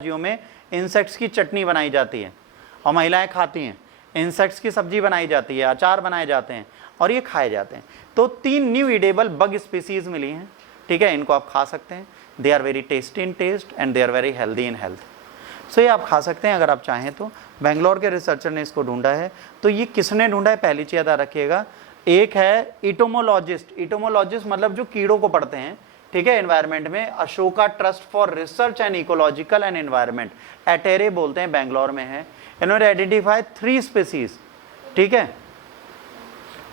राज्यों में इंसेक्ट्स की चटनी बनाई जाती है और महिलाएं खाती हैं। इंसेक्ट्स की सब्जी बनाई जाती है, अचार बनाए जाते हैं और ये खाए जाते हैं। तो 3 न्यू ईडेबल बग स्पीसीज मिली हैं, ठीक है, इनको आप खा सकते हैं। They are very tasty in taste and they are very healthy in health. So ये आप खा सकते हैं अगर आप चाहें तो। बेंगलोर के रिसर्चर ने इसको ढूंढा है। तो ये किसने ढूंढा है, पहली चीज याद रखिएगा। एक है इटोमोलॉजिस्ट। इटोमोलॉजिस्ट मतलब जो कीड़ों को पढ़ते हैं, ठीक है, एनवायरमेंट में। Ashoka trust for research and ecological and environment, ATREE बोलते हैं, बेंगलोर में है। इन्होंने आइडेंटिफाई 3 स्पीसीज, ठीक है,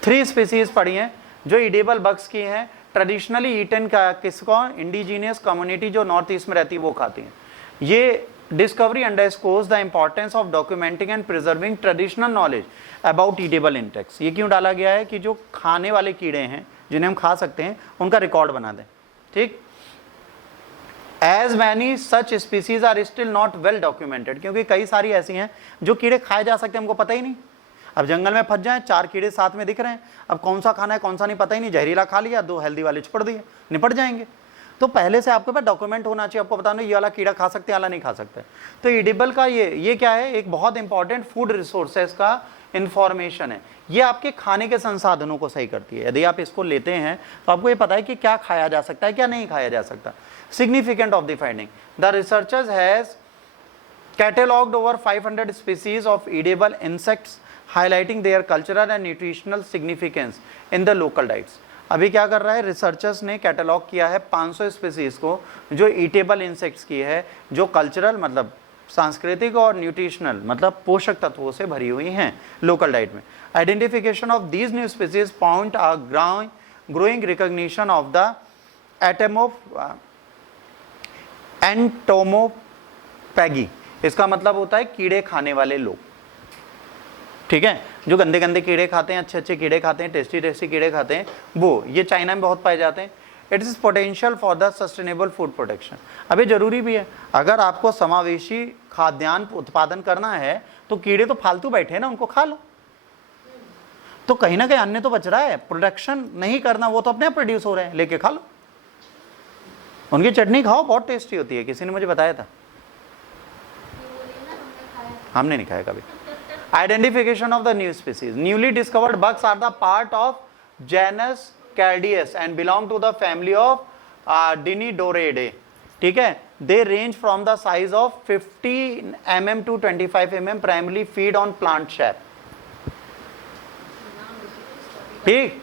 3 स्पीसीज पढ़ी हैं जो ईडेबल बग्स की हैं। ट्रेडिशनली ईटन का किसको, इंडिजीनियस कम्युनिटी जो नॉर्थ ईस्ट में रहती है वो खाती हैं। ये discovery underscores the importance of documenting and preserving traditional knowledge about edible insects. ये क्यों डाला गया है कि जो खाने वाले कीड़े हैं जिन्हें हम खा सकते हैं उनका रिकॉर्ड बना दें, ठीक। As many such species are still not well documented, क्योंकि कई सारी ऐसी हैं जो कीड़े खाए जा सकते हैं, हमको पता ही नहीं। अब जंगल में फंस जाए, 4 कीड़े साथ में दिख रहे हैं, अब कौन सा खाना है कौन सा नहीं पता ही नहीं, जहरीला खा लिया, 2 हेल्दी वाले छोड़ दिए, निपट जाएंगे। तो पहले से आपके पास डॉक्यूमेंट होना चाहिए, आपको बताना ये वाला कीड़ा खा सकते हैं, वाला नहीं खा सकते। तो ईडिबल का ये क्या है, एक बहुत इंपॉर्टेंट फूड रिसोर्सेज का इंफॉर्मेशन है। ये आपके खाने के संसाधनों को सही करती है। यदि आप इसको लेते हैं तो आपको ये पता है कि क्या खाया जा सकता है, क्या नहीं खाया जा सकता। Significant of the finding, the researchers has catalogued over 500 species of edible insects highlighting their cultural and nutritional significance in the local diets. अभी क्या कर रहा है, रिसर्चर्स ने कैटेलॉग किया है 500 स्पीसीज को जो ईटेबल इंसेक्ट्स की है, जो कल्चरल मतलब सांस्कृतिक और न्यूट्रिशनल मतलब पोषक तत्वों से भरी हुई हैं लोकल डाइट में। Identification of these new species point a growing recognition of the entomophagy. इसका मतलब होता है कीड़े खाने वाले लोग, ठीक है, जो गंदे गंदे कीड़े खाते हैं, अच्छे अच्छे कीड़े खाते हैं, टेस्टी टेस्टी कीड़े खाते हैं, वो ये चाइना में बहुत पाए जाते हैं। It is potential for the sustainable food production. अब ये जरूरी भी है, अगर आपको समावेशी खाद्यान्न उत्पादन करना है तो कीड़े तो फालतू बैठे हैं ना, उनको खा लो। तो कहीं ना कहीं अन्य तो बच रहा है, प्रोडक्शन नहीं करना, वो तो अपने आप प्रोड्यूस हो रहे हैं, लेके खा लो। उनकी चटनी खाओ, बहुत टेस्टी होती है, किसी ने मुझे बताया था, हमने नहीं खाया कभी। Identification of the new species. Newly discovered bugs are the part of genus Caldius and belong to the family of Dinidoridae. ठीक है, they range from the size of 50 mm to 25 mm, primarily feed on plant sap. ठीक,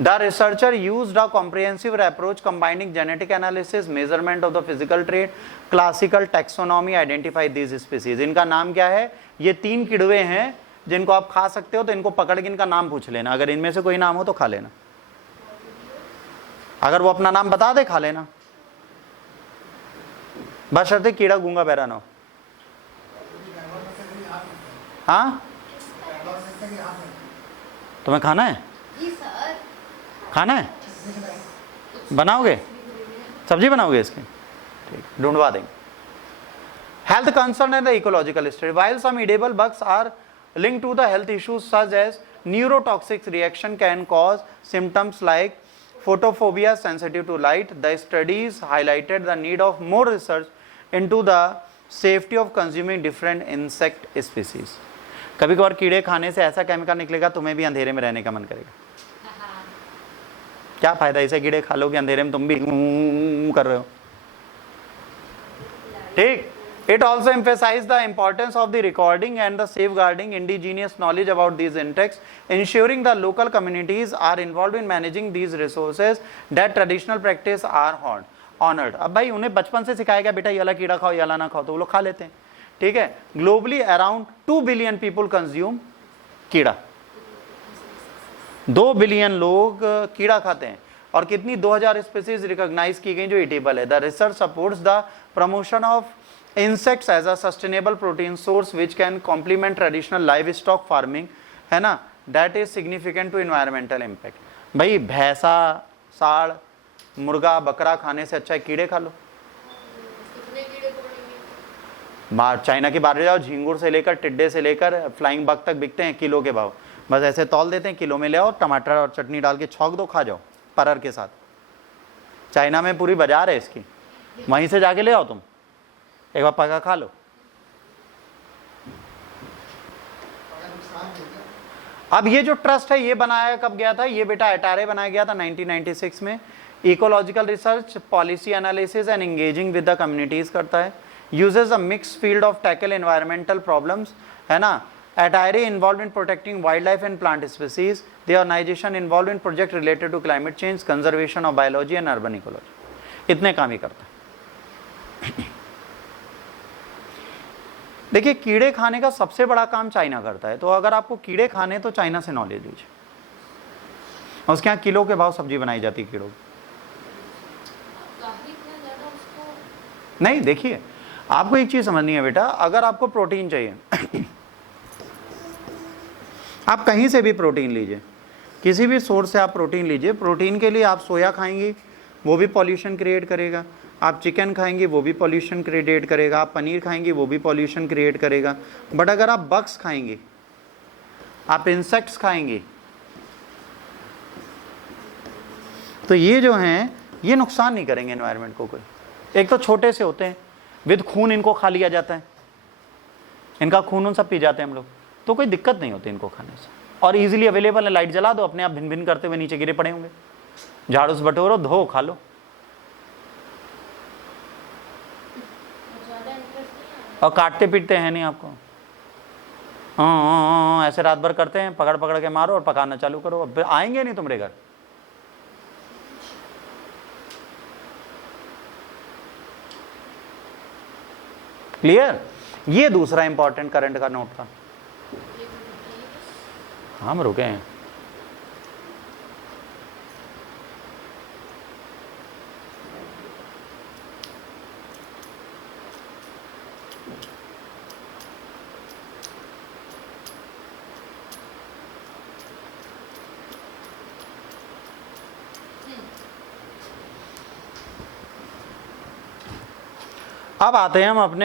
the researcher used a comprehensive approach combining genetic analysis, measurement of the physical trait, classical taxonomy, identify these species. इनका नाम क्या है, ये 3 किड़वे हैं जिनको आप खा सकते हो, तो इनको पकड़ के इनका नाम पूछ लेना, अगर इनमें से कोई नाम हो तो खा लेना, अगर वो अपना नाम बता दे खा लेना, बशर्ते कीड़ा गूंगा बहरा ना हो। हाँ, तुम्हें खाना है, खाना है, बनाओगे, सब्जी बनाओगे इसकी, ठीक, ढूंढवा देंगे। Health concern and the ecological study. While some edible bugs are linked to the health issues such as neurotoxic reaction can cause symptoms like photophobia, sensitive to light, the studies highlighted the need of more research into the safety of consuming different insect species. कभी कभार कीड़े खाने से ऐसा chemical निकलेगा तुम्हें भी अंधेरे में रहने का मन करेगा। क्या फायदा इसे, कीड़े खा लो कि अंधेरे में तुम भी कर रहे हो, ठीक। It also emphasized the importance of the recording and the safeguarding indigenous knowledge about these insects, ensuring the local communities are involved in managing these resources that traditional practice are honored. अब भाई उन्हें बचपन से सिखाया गया बेटा ये वाला कीड़ा खाओ, ये वाला ना खाओ, तो वो लोग खा लेते हैं, ठीक है। Globally around 2 billion people consume कीड़ा, 2 बिलियन लोग कीड़ा खाते हैं, और कितनी 2000 स्पीसीज रिकॉग्नाइज की गई जो ईटेबल है। The research supports the promotion of insects as a sustainable protein source which can complement traditional livestock farming, है ना, that is significant to environmental impact. भाई भैंसा, साड़, मुर्गा, बकरा खाने से अच्छा है कीड़े खा लो। चाइना की बाहर जाओ, झींगुर से लेकर टिड्डे से लेकर फ्लाइंग बग तक बिकते हैं किलो के भाव, बस ऐसे तौल देते हैं, किलो में ले आओ, टमाटर और चटनी डाल के छौंक दो, खा जाओ परर के साथ। चाइना में पूरी बाजार है इसकी, वहीं से जाके ले आओ तुम, एक बार पका खा लो। अब ये जो ट्रस्ट है ये बनाया कब गया था? ये बेटा एटारे बनाया गया था 1996 में। Ecological research, policy analysis and engaging with the communities करता है। Uses a mix field of tackle environmental problems, है ना। ATREE involve in protecting wildlife and plant species. The organisation involve in project related to climate change, conservation of biology and urban ecology. इतने काम ही करता है। देखिए, कीड़े खाने का सबसे बड़ा काम चाइना करता है। तो अगर आपको कीड़े खाने तो चाइना से नॉलेज लीजिए। उसके यहाँ किलो के भाव सब्जी बनाई जाती है कीड़ों की। नहीं, देखिए आपको एक चीज समझनी है बेटा, अगर आपको प्रोटीन चाहिए आप कहीं से भी प्रोटीन लीजिए, किसी भी सोर्स से आप प्रोटीन लीजिए। प्रोटीन के लिए आप सोया खाएंगे वो भी पॉल्यूशन क्रिएट करेगा, आप चिकन खाएंगे वो भी पॉल्यूशन क्रिएट करेगा, आप पनीर खाएंगे वो भी पॉल्यूशन क्रिएट करेगा। बट अगर आप बग्स खाएंगे, आप इंसेक्ट्स खाएंगे, तो ये जो हैं ये नुकसान नहीं करेंगे एनवायरनमेंट को कोई। एक तो छोटे से होते हैं, विद खून इनको खा लिया जाता है, इनका खून सब पी जाते हैं हम लोग, तो कोई दिक्कत नहीं होती इनको खाने से। और इजीली अवेलेबल है, लाइट जला दो अपने आप भिन भिन करते हुए नीचे गिरे पड़े होंगे, झाड़ू से बटोरो, धो, खा लो। और काटते पीटते हैं नहीं आपको, हाँ ऐसे रात भर करते हैं, पकड़ पकड़ के मारो और पकाना चालू करो, अब आएंगे नहीं तुम्हारे घर। क्लियर? ये दूसरा इंपॉर्टेंट करंट का नोट था। हम रुके हैं। अब आते हैं हम अपने